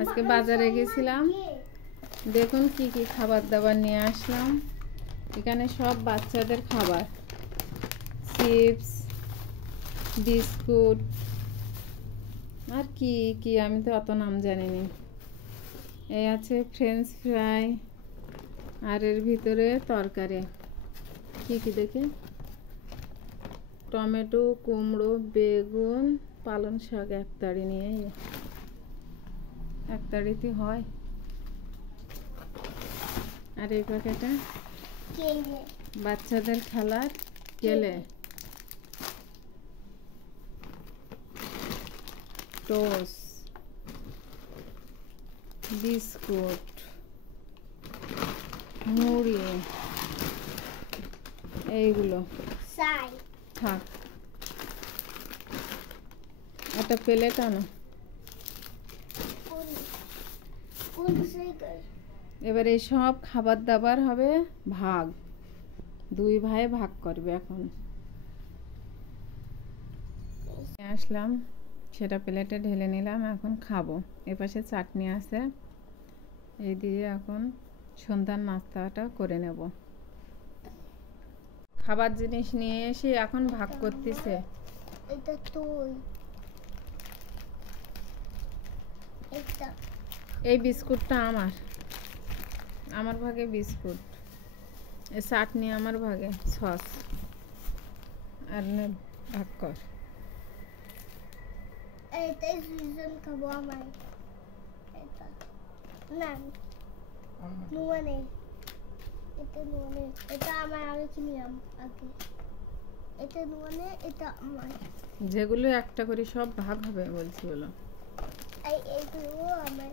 আজকে বাজারে গেছিলাম, দেখুন কি কি খাবার দাবার নিয়ে আসলাম। এখানে সব বাচ্চাদের খাবার, চিপস, বিস্কুট, আর কি কি আমি তো অত নাম জানি না। এই আছে ফ্রেঞ্চ ফ্রাই, আর এর ভিতরে তরকারি কি কি দেখি, টমেটো, কুমড়ো, বেগুন, পালং শাক একতাড়ি নিয়ে, একতাড়িতে হয়। আর এই প্যাকেটে বাচ্চাদের খেলার কেলে, টোস্ট, বিস্কুট, মুড়ি, এইগুলো থাক। একটা প্লেট আনো। এবার এই সব খাবার দাবার হবে ভাগ, দুই ভাই ভাগ করবে। এখন আসলাম, সেটা প্লেটে ঢেলে নিলাম, এখন খাবো। এপাশে চাটনি আছে, এই দিয়ে এখন সন্ধ্যার নাস্তাটা করে নেব। খাবার জিনিস নিয়ে এসে এখন ভাগ করতেছে। এই বিস্কুটটা আমার ভাগে বিস্কুট, এই চাটনি আমার ভাগে, সস। আর ভাগ কর। খাবো আমার না, নুনে এটা নুনে, এটা আমার আগে কিনলাম আগে, এটা নুনে, এটা আমার। যেগুলো একটা করে সব ভাগ হবে বলছি, হলো এইগুলো আমার।